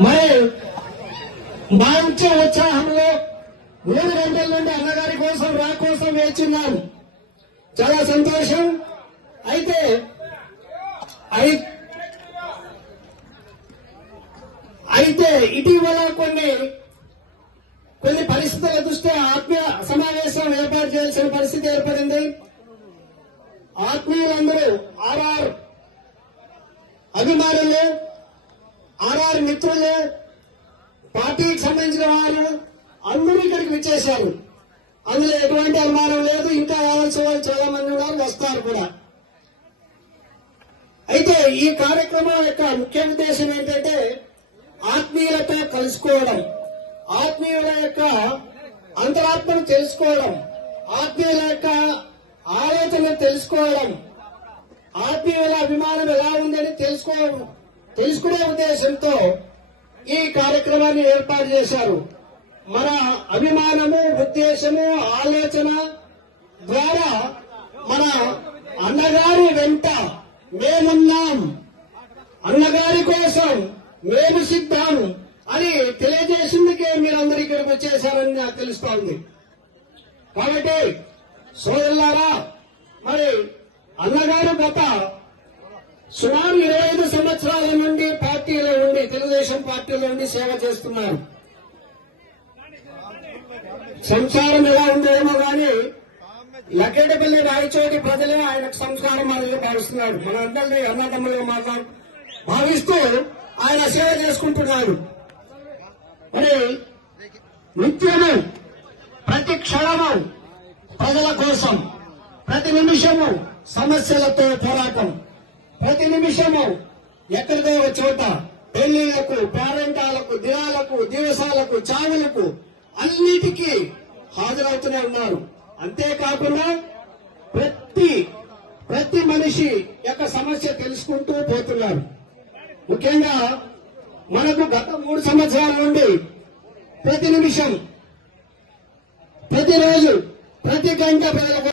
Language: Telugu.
మరి మంచి ఉత్సాహంలో మూడు గంటల నుండి అన్నగారి కోసం రా కోసం వేచున్నాను చాలా సంతోషం. అయితే అయితే ఇటీవల కొన్ని కొన్ని పరిస్థితుల దృష్ట్యా ఆత్మీయ సమావేశం ఏర్పాటు చేయాల్సిన పరిస్థితి ఏర్పడింది. ఆత్మీయులందరూ ఆర్ఆర్ అభిమానులు మిత్రులు పార్టీకి సంబంధించిన వారు అందరూ ఇక్కడికి విచ్చేశారు. అందులో ఎటువంటి అనుమానం లేదు. ఇంకా కావాల్సిన వాళ్ళు చాలా మంది ఉన్నారు వస్తారు కూడా. అయితే ఈ కార్యక్రమం యొక్క ముఖ్య ఉద్దేశం ఏంటంటే ఆత్మీయులతో కలుసుకోవడం. ఆత్మీయుల యొక్క అంతరాత్మను తెలుసుకోవడం. ఆత్మీయుల యొక్క ఆలోచనలు తెలుసుకోవడం. ఆత్మీయుల అభిమానం ఎలా ఉందని తెలుసుకోవడం తెలుసుకునే ఉద్దేశంతో ఈ కార్యక్రమాన్ని ఏర్పాటు చేశారు. మన అభిమానము ఉద్దేశము ఆలోచన ద్వారా మన అన్నగారి వెంట మేమున్నాం. అన్నగారి కోసం మేము సిద్ధం అని తెలియజేసిందుకే మీరందరూ ఇక్కడికి వచ్చేసారని నాకు తెలుస్తా ఉంది. కాబట్టి సోదరులారా మరి అన్నగారు గత సుమారు ఇరవై ఐదు సంవత్సరాల తెలుగుదేశం పార్టీలో ఉండి సేవ చేస్తున్నారు. సంసారం ఎలా ఉందేమో గాని లకేటపల్లి రాయచోటి ప్రజలే ఆయనకు సంస్కారం మనల్ని భావిస్తున్నాడు మన అందరినీ అన్నదమ్ములుగా మాట్లాడు భావిస్తూ ఆయన సేవ చేసుకుంటున్నాడు మరి నిత్యము ప్రతి క్షణము ప్రజల కోసం ప్రతి నిమిషము సమస్యలతో పోరాటం ప్రతి నిమిషము ఎక్కడికో చోట పెళ్ళిళ్ళకు దినాలకు దివసాలకు చావులకు అన్నిటికీ హాజరవుతూనే ఉన్నారు. అంతేకాకుండా ప్రతి ప్రతి మనిషి యొక్క సమస్య తెలుసుకుంటూ పోతున్నారు. ముఖ్యంగా మనకు గత మూడు సంవత్సరాల నుండి ప్రతి నిమిషం ప్రతిరోజు ప్రతి గంట ప్రజలకు